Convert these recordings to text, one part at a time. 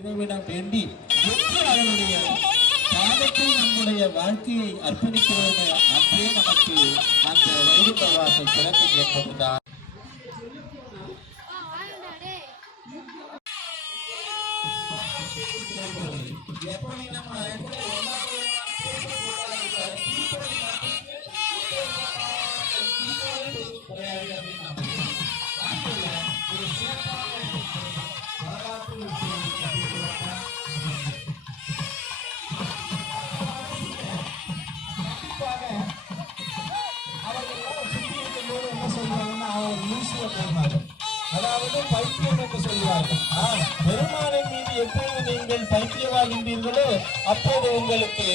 இறைவனம் வேண்டி அவனுடைய பாதத்தை நம்முடைய வாழ்க்கையை அர்ப்பணிக்கிறது. அன்றே நமக்கு அந்த வைகுண்ட வாசல் திறக்கும் என்பதுதான். எப்படி நம்ம அதாவது பைத்தியம் என்று சொல்வார்கள். பெருமானின் மீது எப்போது நீங்கள் பைத்தியமாகின்றீர்களோ அப்போது உங்களுக்கு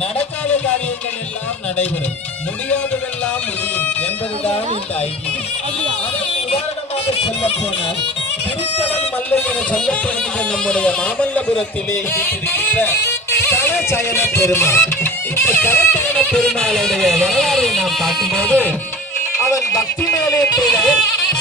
நடக்காத காரியங்கள் எல்லாம் நடைபெறும், முடியாததெல்லாம் முடியும் என்பதுதான் இந்த ஐதீகம். அதற்கு உதாரணமாக சொல்ல போனால் திருக்கடல் மல்லை என சொல்லப்படுகின்ற நம்முடைய மாமல்லபுரத்திலே இருக்கின்ற தலசயன பெருமாள். இந்த தலசயன பெருமாளுடைய வரலாறை நாம் பார்க்கும்போது அவன் பக்தி மேலே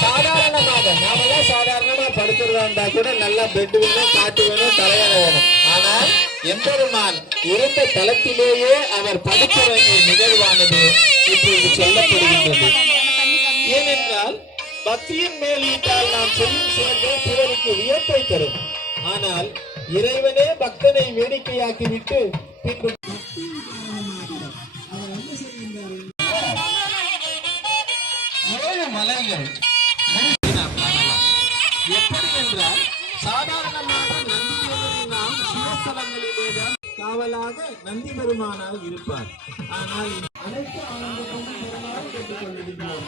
சாதாரணமாக நாமெல்லாம் சாதாரணமா படுத்துறதா கூட நல்லா பெட் வேணும், காட்டு வேணும், தலையணை வேணும். ஆனால் எம்பெருமான் இருந்த தளத்திலேயே அவர் படுத்துறங்கிய நிகழ்வானது இப்போது சொல்லப்படுகின்றது. ஏனென்றால் பக்தியின் மேலீட்டால் நாம் செய்யும் செயல்கள் பிறருக்கு வியப்பை தரும். ஆனால் இறைவனே பக்தனை வேடிக்கையாக்கிவிட்டு பின்பு மலைகள் எப்படி என்றால் சாதாரணமாக நந்தியவரை நாம் சிவஸ்தலங்களிலேதான் காவலாக நந்தி பெருமானால் இருப்பார். ஆனால் அனைத்து ஆனந்தமும் கேட்டுக் கொண்டிருக்கிறோம்.